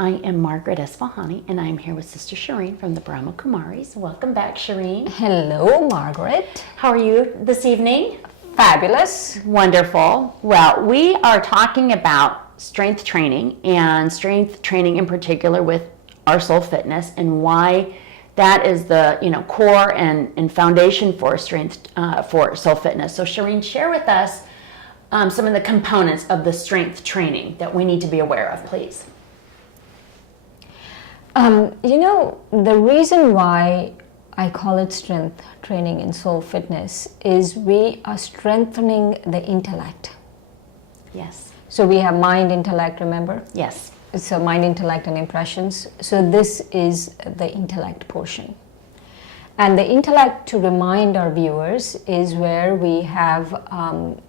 I am Margaret Esfahani, and I am here with Sister Shireen from the Brahma Kumaris. Welcome back, Shireen. Hello, Margaret. How are you this evening? Fabulous. Wonderful. Well, we are talking about strength training, and strength training in particular with our soul fitness, and why that is the core and foundation for strength for soul fitness. So, Shireen, share with us some of the components of the strength training that we need to be aware of, please. The reason why I call it strength training in soul fitness is we are strengthening the intellect. Yes. So we have mind, intellect, remember? Yes. So mind, intellect, and impressions. So this is the intellect portion. And the intellect, to remind our viewers, is where we have,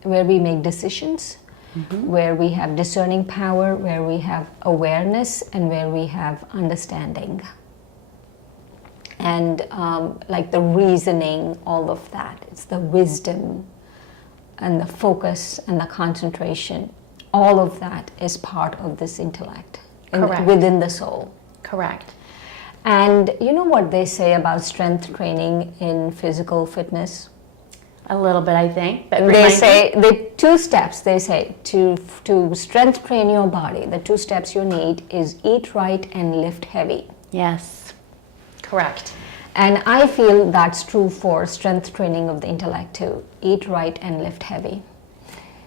where we make decisions, where we have discerning power, where we have awareness, and where we have understanding. And like the reasoning, all of that. It's the wisdom and the focus and the concentration. All of that is part of this intellect within the soul. Correct. And you know what they say about strength training in physical fitness? A little bit, I think. But they say the 2 steps. They say to strength train your body, the 2 steps you need is eat right and lift heavy. Yes, correct. And I feel that's true for strength training of the intellect too. Eat right and lift heavy.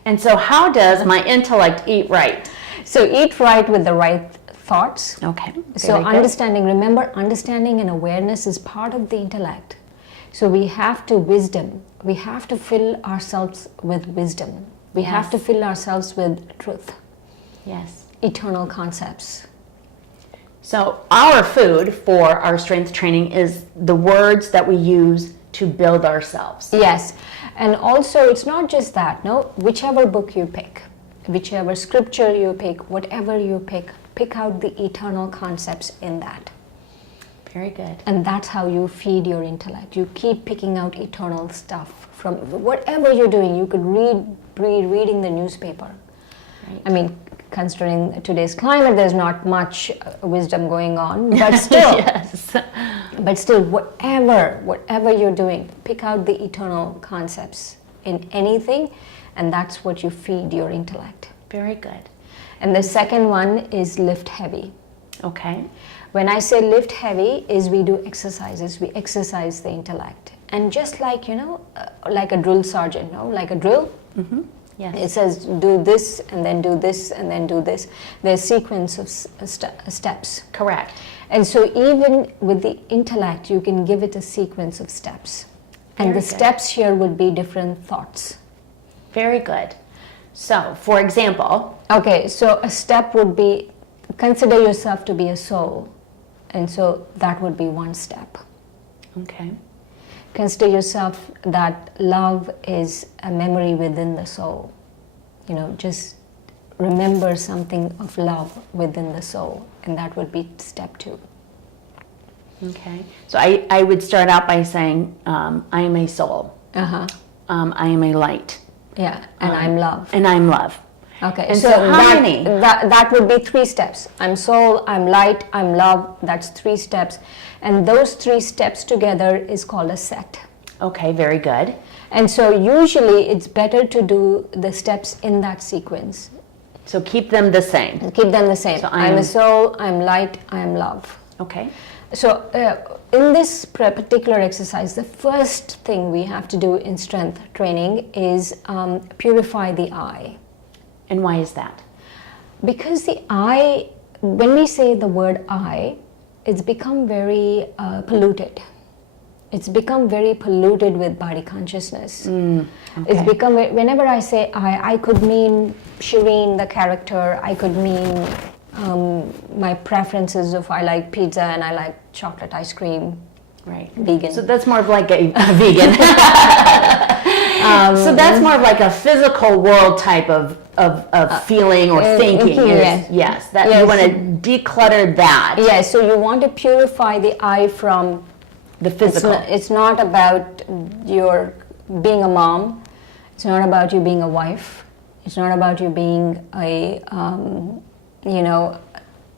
And so how does my intellect eat right? So eat right with the right thoughts. Okay. So understanding, remember, understanding and awareness is part of the intellect. So we have to we have to fill ourselves with wisdom. We have to fill ourselves with truth. Yes. Eternal concepts. So our food for our strength training is the words that we use to build ourselves. Yes. And also it's not just that, no, whichever book you pick, whichever scripture you pick, whatever you pick out the eternal concepts in that. Very good. And that's how you feed your intellect. You keep picking out eternal stuff from whatever you're doing. You could reading the newspaper. Right. I mean, considering today's climate, there's not much wisdom going on, but still, yes. But still, whatever you're doing, pick out the eternal concepts in anything, and that's what you feed your intellect. Very good. And the second one is lift heavy. Okay. When I say lift heavy, is we do exercises. We exercise the intellect. And just like, like a drill sergeant, like a drill. Mm-hmm. Yes. It says do this and then do this and then do this. There's a sequence of steps. Correct. And so even with the intellect, you can give it a sequence of steps. And the steps here would be different thoughts. Very good. So, for example. Okay, so a step would be, consider yourself to be a soul. And so that would be one step. Okay. Consider yourself that love is a memory within the soul. Just remember something of love within the soul. And that would be step 2. Okay. So I would start out by saying, I am a soul. Uh-huh. I am a light. Yeah, and I'm love. And I'm love. Okay, and so how many? That would be 3 steps. I'm soul, I'm light, I'm love. That's 3 steps. And those 3 steps together is called a set. Okay, very good. And so usually it's better to do the steps in that sequence. So keep them the same. Keep them the same. So I'm a soul, I'm light, I'm love. Okay. So in this particular exercise, the first thing we have to do in strength training is purify the I. And why is that? Because the I, when we say the word I, it's become very polluted. It's become very polluted with body consciousness. Okay. It's become, whenever I say I could mean Shireen, the character. I could mean my preferences if I like pizza and I like chocolate ice cream. Right. Vegan. So that's more of like a vegan. So that's more of like a physical world type of feeling or thinking. Yes. That you want to declutter that. Yes. So you want to purify the I from the physical. It's not about your being a mom. It's not about you being a wife. It's not about you being a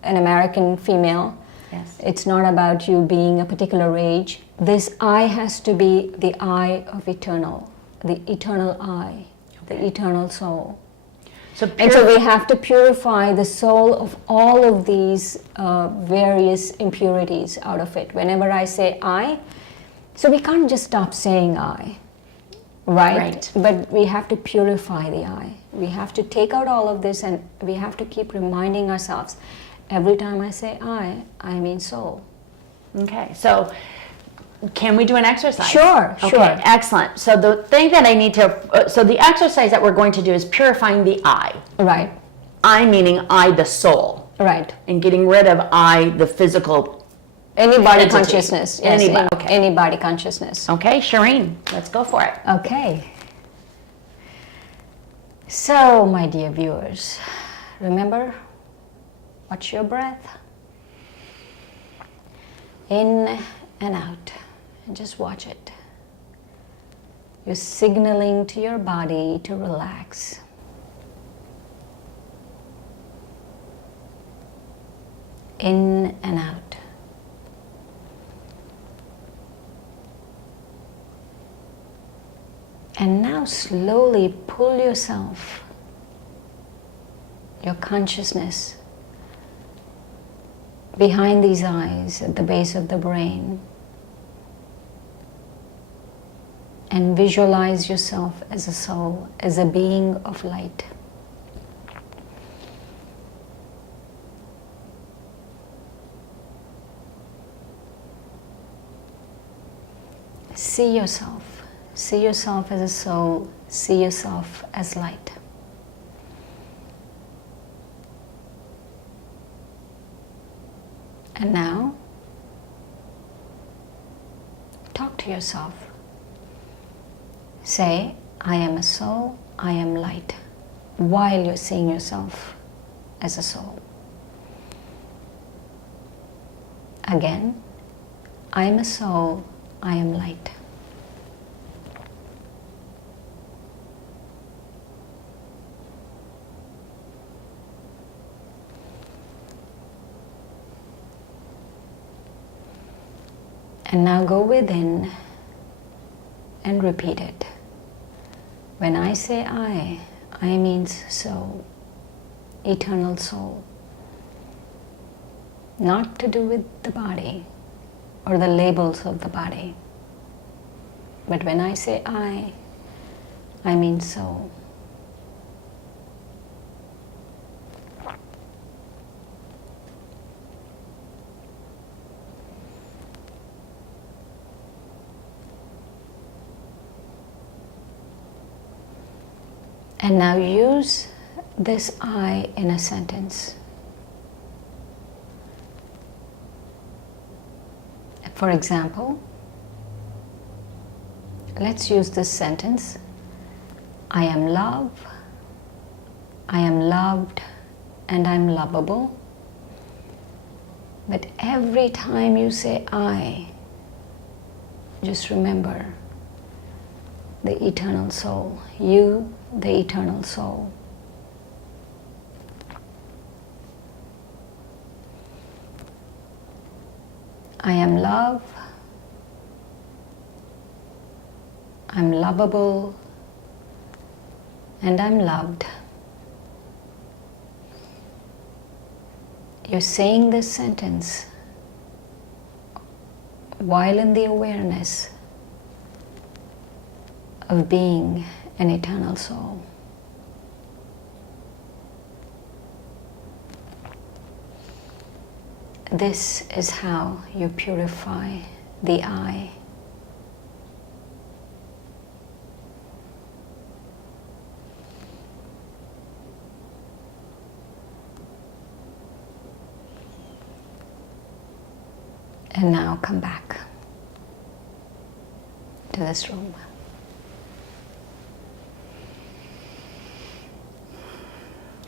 an American female. Yes. It's not about you being a particular age. This eye has to be the eye of eternal, the eternal eye, the eternal soul. And so we have to purify the soul of all of these various impurities out of it. Whenever I say I, so we can't just stop saying I, right? But we have to purify the I. We have to take out all of this, and we have to keep reminding ourselves, every time I say I mean soul. Okay, so can we do an exercise? Sure, okay, sure. Excellent. So the thing that I need to, so the exercise that we're going to do is purifying the I. Right. I meaning I, the soul. Right. And getting rid of I, the physical. Any body entity. consciousness. Yes, any body consciousness. Okay, Shireen, let's go for it. Okay. So, my dear viewers, remember, watch your breath. In and out. And just watch it. You're signaling to your body to relax. In and out. And now slowly pull yourself, your consciousness, behind these eyes at the base of the brain. And visualize yourself as a soul, as a being of light. See yourself. See yourself as a soul. See yourself as light. And now, talk to yourself. Say, I am a soul, I am light, while you're seeing yourself as a soul. Again, I am a soul, I am light. And now go within and repeat it. When I say I means soul, eternal soul. Not to do with the body or the labels of the body. But when I say I mean soul. And now use this I in a sentence. For example, let's use this sentence. I am love, I am loved, and I'm lovable. But every time you say I, just remember the eternal soul, you, the eternal soul. I am love, I'm lovable, and I'm loved. You're saying this sentence while in the awareness of being an eternal soul. This is how you purify the I. And now come back to this room.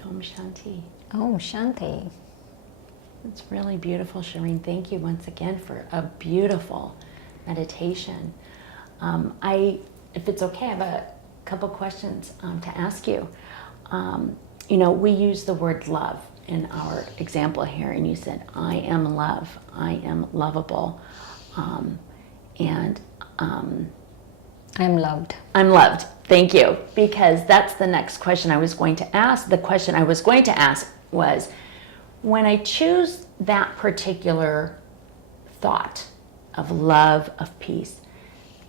Om Shanti. Om Shanti. It's really beautiful, Shireen. Thank you once again for a beautiful meditation. If it's okay, I have a couple questions to ask you. We use the word love, in our example here, and you said, I am love, I am lovable, and I'm loved. I'm loved. Thank you. Because that's the next question I was going to ask. The question I was going to ask was, when I choose that particular thought of love, of peace,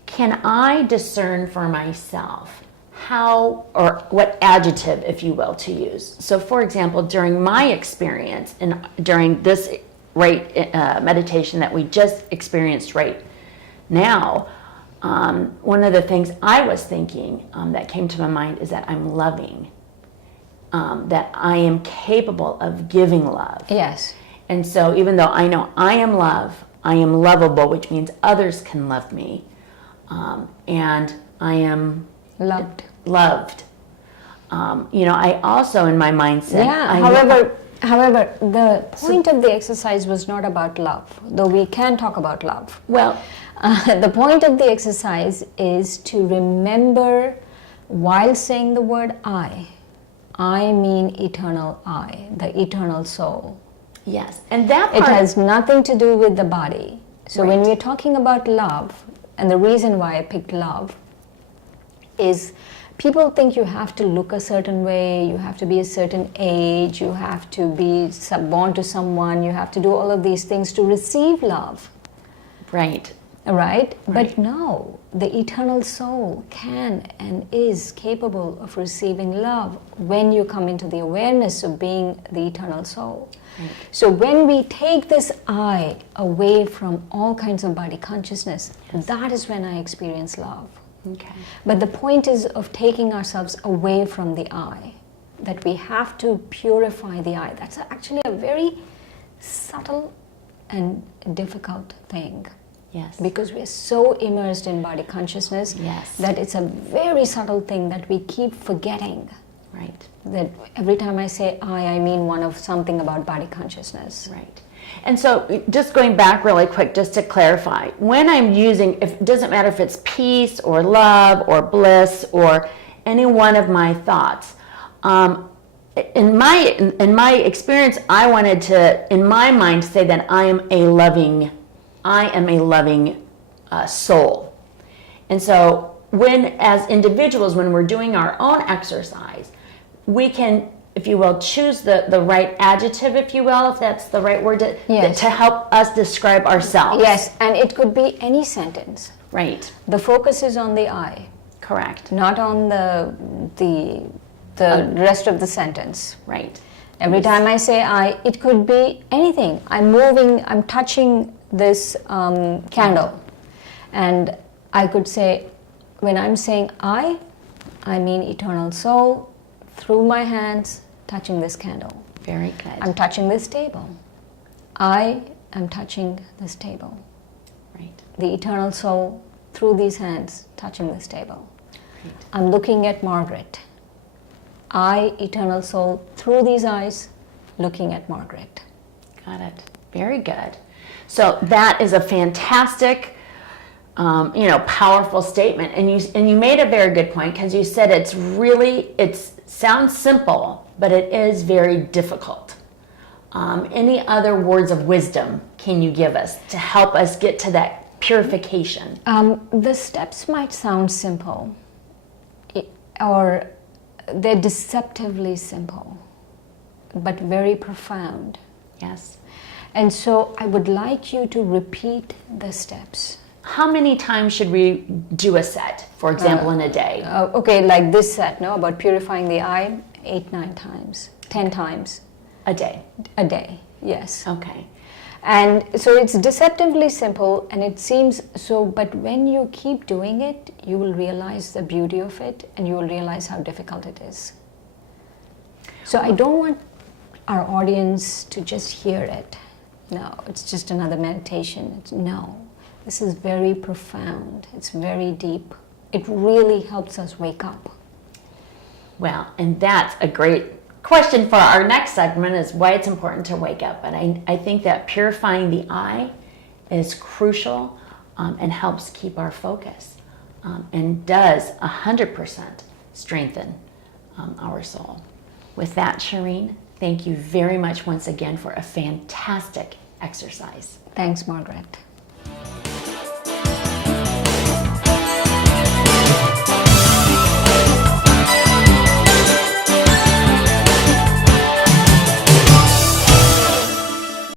can I discern for myself how, or what adjective, if you will, to use? So for example, during my experience and during this meditation that we just experienced right now, one of the things I was thinking that came to my mind is that I'm loving, that I am capable of giving love. Yes. And so even though I know I am love, I am lovable, which means others can love me, and I am Loved. I also in my mind said, However, the point of the exercise was not about love, though we can talk about love. well, The point of the exercise is to remember, while saying the word I mean eternal I, the eternal soul. yes, and that It part, has nothing to do with the body. So when Right. we're talking about love, and the reason why I picked love is people think you have to look a certain way, you have to be a certain age, you have to be born to someone, you have to do all of these things to receive love. right, Right? Right. But no, the eternal soul can and is capable of receiving love when you come into the awareness of being the eternal soul. Right. So when we take this I away from all kinds of body consciousness, that is when I experience love. okay, But the point is of taking ourselves away from the I, that we have to purify the I. That's actually a very subtle and difficult thing. yes, Because we're so immersed in body consciousness Yes. that it's a very subtle thing that we keep forgetting. right, That every time I say I mean one of something about body consciousness. right. And so just going back really quick, just to clarify, when I'm using, it doesn't matter if it's peace or love or bliss or any one of my thoughts, in my experience, I wanted to, in my mind, say that I am a loving soul. And so when, as individuals, when we're doing our own exercise, we can, if you will, choose the right adjective, if you will, if that's the right word, Yes. to help us describe ourselves. Yes, and it could be any sentence. Right. The focus is on the I, Correct. not on the rest of the sentence. Right. Every time I say I, it could be anything. I'm moving, I'm touching this candle. And I could say, when I'm saying I mean eternal soul, through my hands, touching this candle. Very good. I'm touching this table. I am touching this table. Right. The eternal soul, through these hands, touching this table. Right. I'm looking at Margaret. I, eternal soul, through these eyes, looking at Margaret. Got it. Very good. So that is a fantastic, powerful statement. And you made a very good point, because you said it sounds simple, but it is very difficult. Any other words of wisdom can you give us to help us get to that purification? The steps might sound simple, or they're deceptively simple, but very profound. Yes. And so I would like you to repeat the steps. How many times should we do a set, for example, in a day? Okay, like this set, no, about purifying the I, 8, 9 times, 10 times A day. a day, yes. Okay. And so it's deceptively simple, and it seems so, but when you keep doing it, you will realize the beauty of it, and you will realize how difficult it is. So I don't want our audience to just hear it. No, it's just another meditation. No, this is very profound. It's very deep. It really helps us wake up. Well, and that's a great question for our next segment, is why it's important to wake up. And I think that purifying the I is crucial and helps keep our focus and does 100% strengthen our soul. With that, Shireen, Thank you very much once again for a fantastic exercise. Thanks, Margaret.